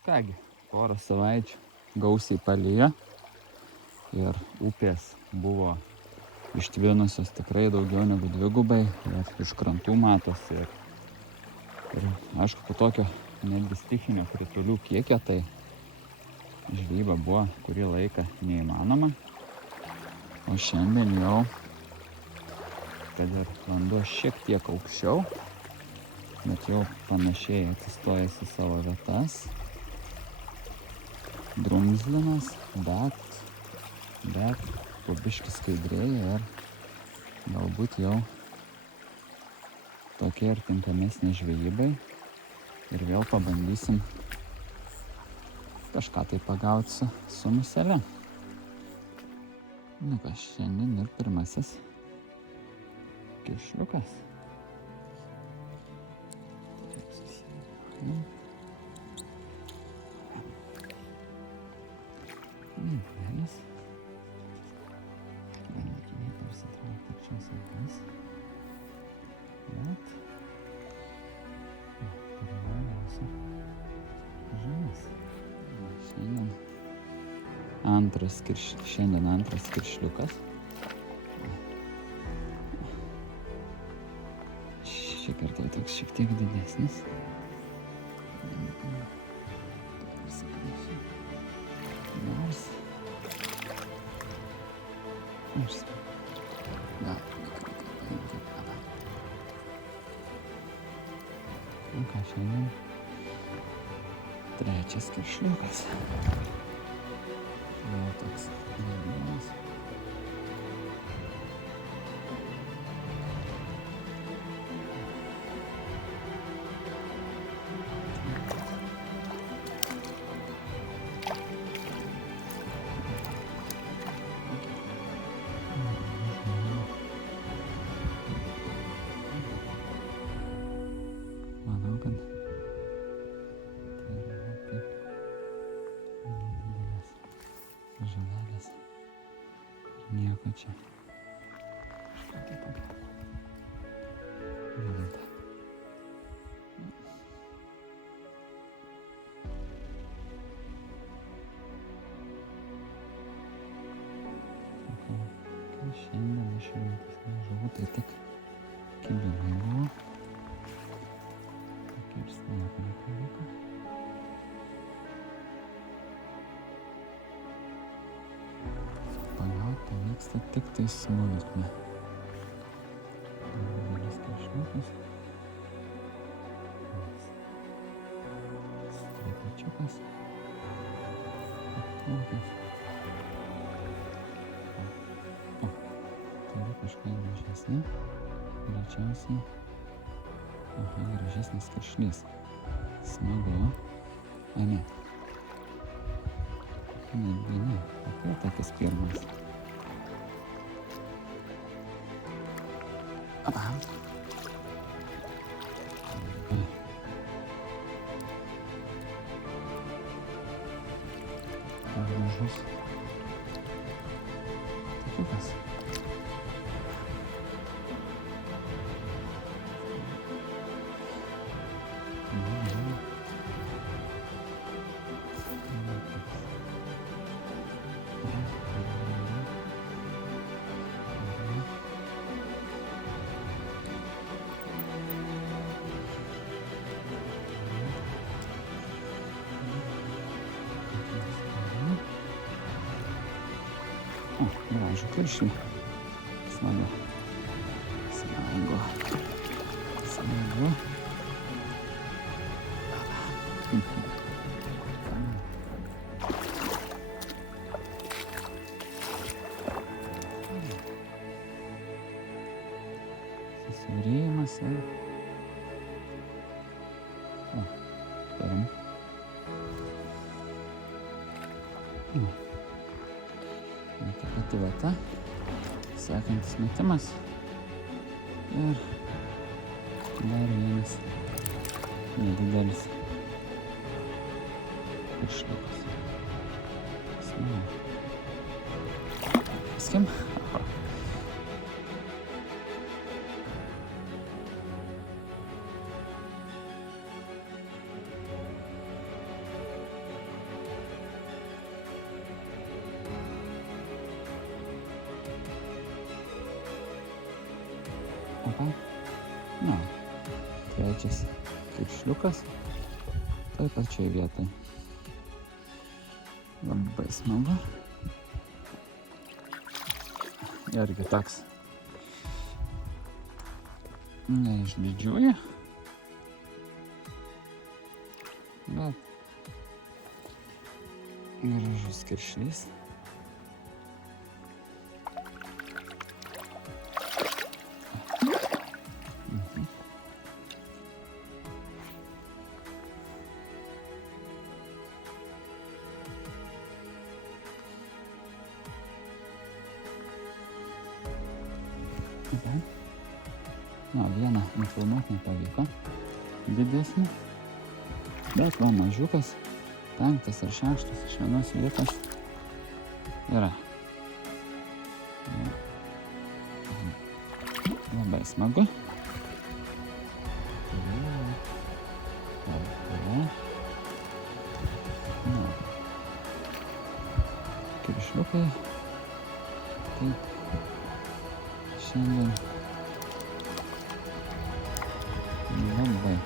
Kągi, porą savaičių gausiai palijo ir upės buvo ištvinusios tikrai daugiau negu dvigubai ir iš krantų matosi ir aišku, po tokio netgi stichinio kritulių kiekio, tai žvejyba buvo kurį laiką neįmanoma, o šiandien jau, kad ir vanduo šiek tiek aukščiau, bet jau panašiai atsistojęs į savo vietas, drumzlinas, bet po biškį skaidrėja ir galbūt jau tokie ir tinkamesnė žvejybai ir vėl pabandysim kažką tai pagauti su musele. Nu ką, šiandien ir pirmasis kiršliukas. Vienas. Galėkime persitraukti arčiau savęs. Bet pirmiausia žuvis. Šiandien antras kiršliukas. Šį kartą toks šiek tiek didesnis. Nors gal nu ką, šiandien trečias kiršliukas. Vėl toks nedidelis. Manau, kad tai yra taip nedidelis žuvelis ir nieko čia. Kažkokia tokia žuvytė. Šiandien iš rimtesnių žuvų tai tik kilimai buvo. Tokia ir sniego nepavyko. Pagauti pavyksta tik tai smulkmė. Didelis kiršliukas. Strepečiukas. Atplaukęs. Turi kažką gražesnį. Greičiausiai. Aha, gražesnis kiršlys. Smagu. A, ne. Netgi ne. Upėtakis pirmas. Apa. Gražus. Tačiukas. O, gražų kiršlį. Smagu. Susiaurėjimas ir... O, turim. Ta pati vieta, sekantis metimas ir dar vienas nedidelis kiršliukas. Paskim. trečias kiršliukas toj pačioj vietoj. Labai smagu. Irgi toks ne iš didžiųjų, bet gražus kiršlys. Na, vieną nufilmuot nepavyko, didesnį, bet va mažiukas, 5 ar 6 iš vienos vietos yra. Labai smagu. Kiršliukai, taip, šiandien labai.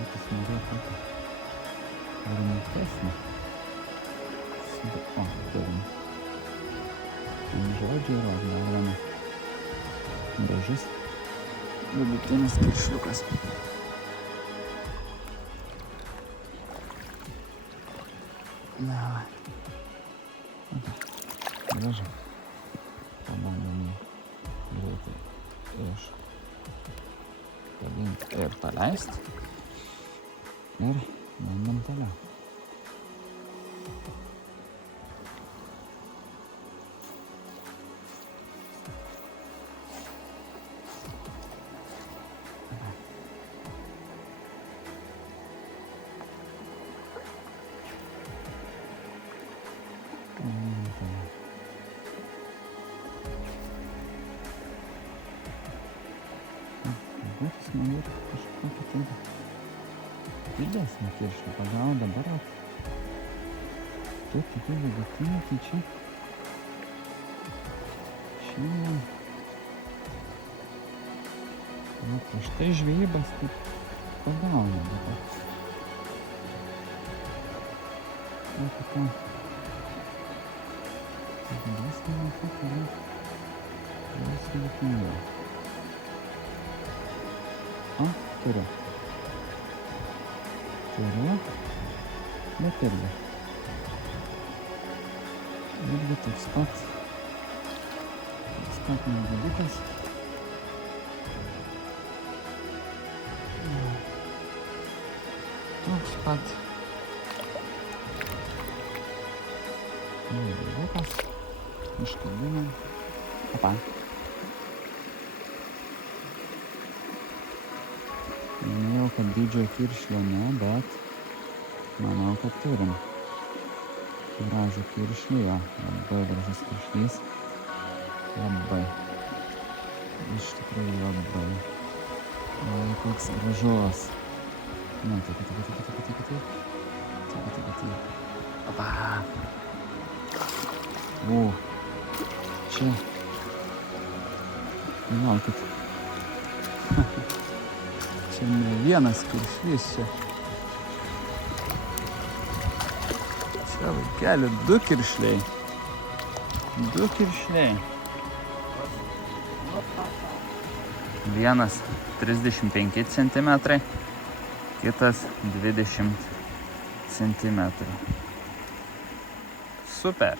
Reikia norėti rimtesnį. O, turim. Žodžiai yra, galvame. Gražus. Vidutinis kiršliukas. Na, gražu. Pabandom jį greitai iškabinti ir paleisti. Ir bandom toliau. Būtų smagu kažkokį tai didesnį kiršlį pagaut dabar. Tu tokie vidutiniai, tai čia šiandien. Na, prieš tai žvejybas taip pagauna dabar. Tai tokia didesnė matyt yra sudėtinga. O, turiu, bet irgi toks pat nedidukas. Toks pat nedidukas. Iškabinam. Opa. Minėjau, kad didžio kiršlio ne, bet manau, kad turim gražų kiršlį, jo, labai gražus kiršlys, labai, iš tikrųjų labai, koks gražus. Na, tik. Opa! Čia, laukit. Čia ne vienas kiršlys čia. Čia vaikeli 2 kiršliai. 2 kiršliai. Vienas 35 cm, kitas 20 cm. Super.